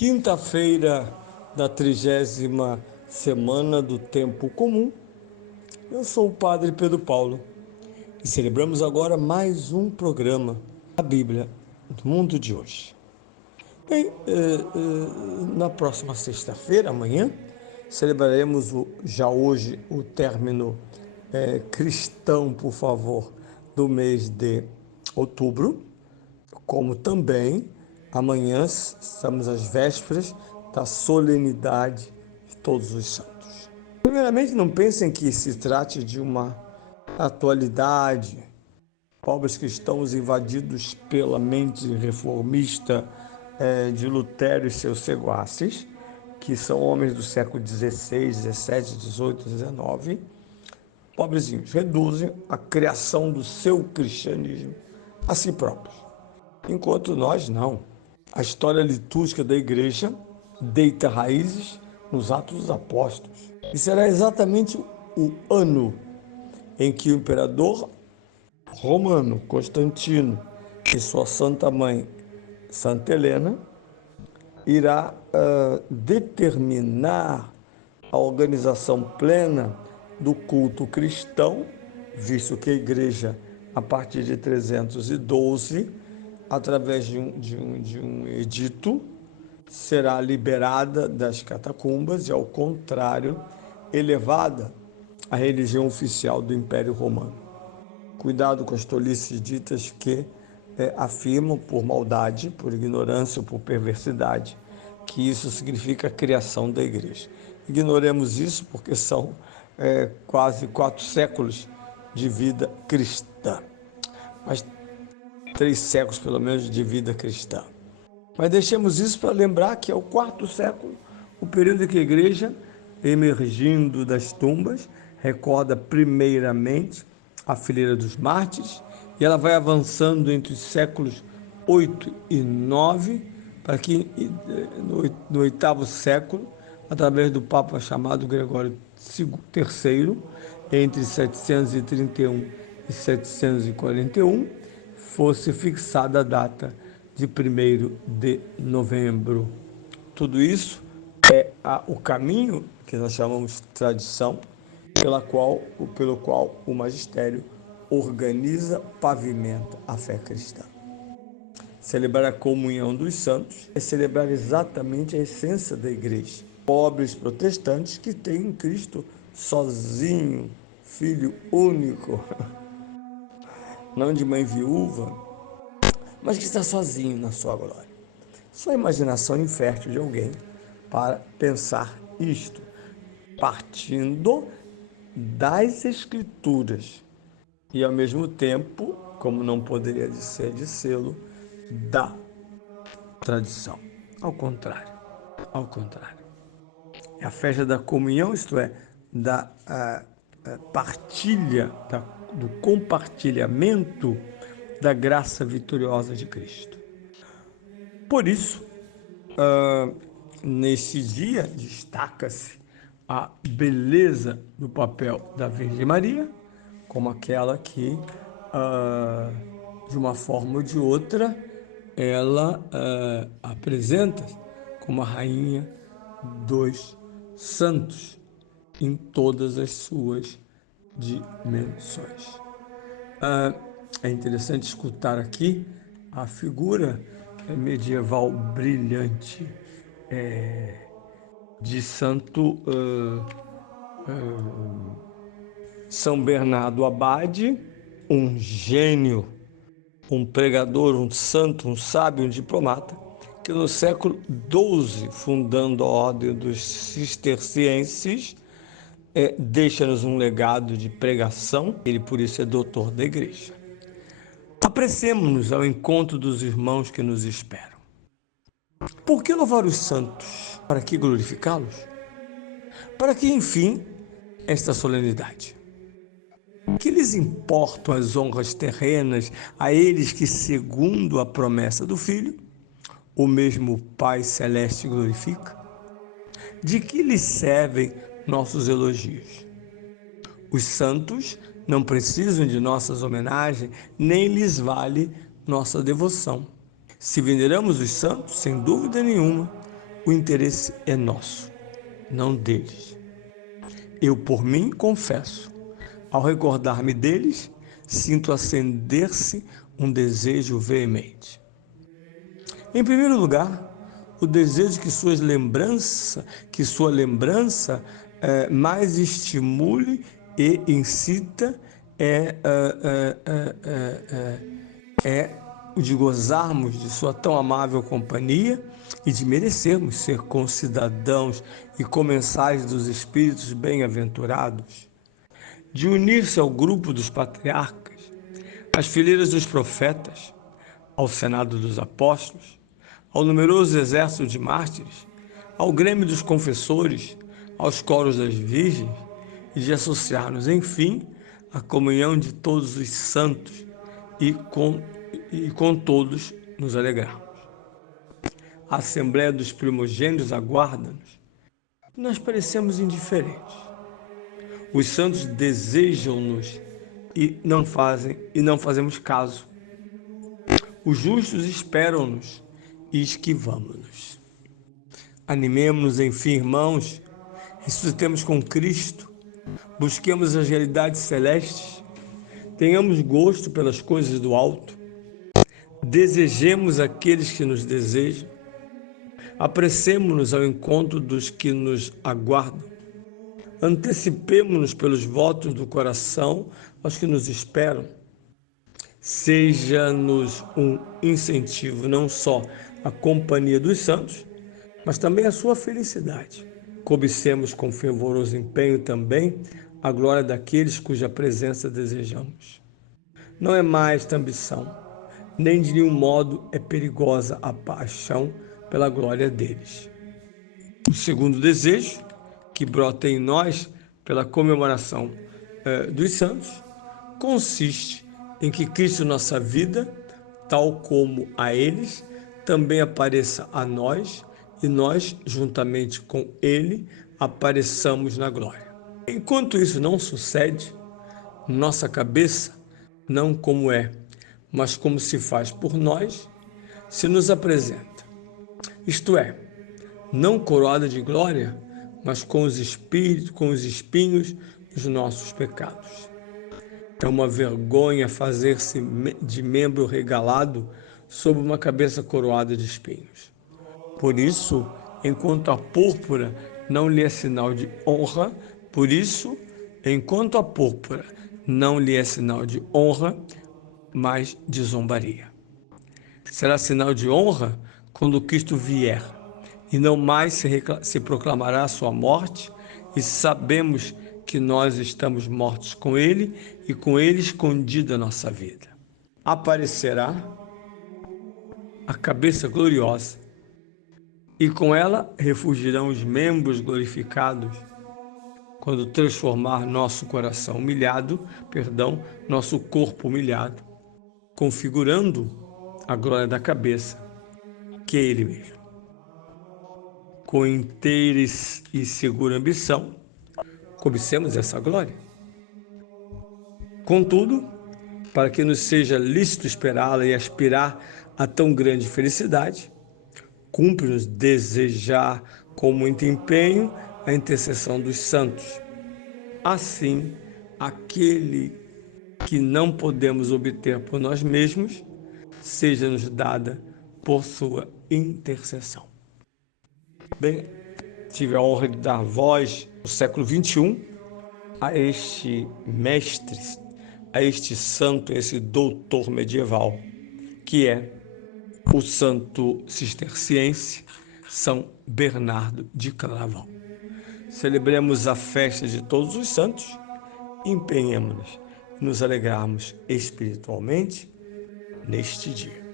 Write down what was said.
Quinta-feira da 30ª semana do Tempo Comum. Eu sou o Padre Pedro Paulo e celebramos agora mais um programa da Bíblia do mundo de hoje. Bem, na próxima sexta-feira, amanhã, celebraremos já hoje o término cristão, por favor, do mês de outubro, como também amanhã estamos às vésperas da solenidade de Todos os Santos. Primeiramente, não pensem que se trate de uma atualidade. Pobres cristãos invadidos pela mente reformista de Lutero e seus seguaces, que são homens do século XVI, XVII, XVIII, XIX, pobrezinhos, reduzem a criação do seu cristianismo a si próprios. Enquanto nós não. A história litúrgica da igreja deita raízes nos Atos dos Apóstolos. E será exatamente o ano em que o imperador romano Constantino e sua santa mãe Santa Helena irá determinar a organização plena do culto cristão, visto que a igreja, a partir de 312, através de um edito, será liberada das catacumbas e, ao contrário, elevada à religião oficial do Império Romano. Cuidado com as tolices ditas que afirmam, por maldade, por ignorância ou por perversidade, que isso significa a criação da igreja. Ignoremos isso porque são quase 4 séculos de vida cristã. Mas 3 séculos, pelo menos, de vida cristã. Mas deixemos isso para lembrar que é o 4º século, o período em que a igreja, emergindo das tumbas, recorda primeiramente a fileira dos mártires, e ela vai avançando entre os séculos 8 e 9, para que no 8º século, através do Papa chamado Gregório III, entre 731 e 741, fosse fixada a data de 1º de novembro. Tudo isso é o caminho que nós chamamos de tradição, pelo qual o magistério organiza, pavimenta a fé cristã. Celebrar a comunhão dos santos é celebrar exatamente a essência da igreja. Pobres protestantes que têm um Cristo sozinho, filho único, não de mãe viúva, mas que está sozinho na sua glória. Só a imaginação infértil de alguém para pensar isto, partindo das Escrituras e, ao mesmo tempo, como não poderia ser de selo, da tradição. Ao contrário. É a festa da comunhão, isto é, da partilha, do compartilhamento da graça vitoriosa de Cristo. Por isso, neste dia, destaca-se a beleza do papel da Virgem Maria, como aquela que, de uma forma ou de outra, ela apresenta como a rainha dos santos em todas as suas dimensões. É interessante escutar aqui a figura medieval brilhante de Santo São Bernardo Abade, um gênio, um pregador, um santo, um sábio, um diplomata, que no século XII, fundando a ordem dos cistercienses, deixa-nos um legado de pregação. Ele, por isso, é doutor da igreja. Apressemos-nos ao encontro dos irmãos que nos esperam. Por que louvar os santos? Para que glorificá-los? Para que, enfim, esta solenidade? Que lhes importam as honras terrenas a eles que, segundo a promessa do Filho, o mesmo Pai Celeste glorifica? De que lhes servem nossos elogios? Os santos não precisam de nossas homenagens, nem lhes vale nossa devoção. Se veneramos os santos, sem dúvida nenhuma, o interesse é nosso, não deles. Eu, por mim, confesso, ao recordar-me deles, sinto acender-se um desejo veemente. Em primeiro lugar, o desejo que sua lembrança mais estimule e incita é o de gozarmos de sua tão amável companhia e de merecermos ser concidadãos e comensais dos espíritos bem-aventurados, de unir-se ao grupo dos patriarcas, às fileiras dos profetas, ao senado dos apóstolos, ao numeroso exército de mártires, ao grêmio dos confessores, aos coros das virgens, e de associar-nos, enfim, à comunhão de todos os santos e com todos nos alegrarmos. A Assembleia dos Primogênitos aguarda-nos. Nós parecemos indiferentes. Os santos desejam-nos e não fazemos caso. Os justos esperam-nos e esquivamos-nos. Animemo-nos, enfim, irmãos, ressuscitemos com Cristo, busquemos as realidades celestes, tenhamos gosto pelas coisas do alto, desejemos aqueles que nos desejam, apressemo-nos ao encontro dos que nos aguardam, antecipemo-nos pelos votos do coração aos que nos esperam. Seja-nos um incentivo não só à companhia dos santos, mas também à sua felicidade. Cobicemos com fervoroso empenho também a glória daqueles cuja presença desejamos. Não é mais esta ambição, nem de nenhum modo é perigosa a paixão pela glória deles. O segundo desejo, que brota em nós pela comemoração dos santos, consiste em que Cristo, nossa vida, tal como a eles, também apareça a nós e nós, juntamente com Ele, apareçamos na glória. Enquanto isso não sucede, nossa cabeça, não como é, mas como se faz por nós, se nos apresenta. Isto é, não coroada de glória, mas com os espinhos dos nossos pecados. É uma vergonha fazer-se de membro regalado sob uma cabeça coroada de espinhos. Por isso, enquanto a púrpura não lhe é sinal de honra, mas de zombaria. Será sinal de honra quando Cristo vier, e não mais se proclamará a sua morte, e sabemos que nós estamos mortos com Ele, e com Ele escondida a nossa vida. Aparecerá a cabeça gloriosa, e com ela refugirão os membros glorificados, quando transformar nosso corpo humilhado, configurando a glória da cabeça, que é Ele mesmo. Com inteira e segura ambição, cobicemos essa glória. Contudo, para que nos seja lícito esperá-la e aspirar a tão grande felicidade, cumpre-nos desejar com muito empenho a intercessão dos santos. Assim, aquele que não podemos obter por nós mesmos, seja-nos dada por sua intercessão. Bem, tive a honra de dar voz no século XXI a este mestre, a este santo, esse doutor medieval, que é o santo cisterciense São Bernardo de Claraval. Celebremos a festa de todos os santos, empenhemos-nos em nos alegrarmos espiritualmente neste dia.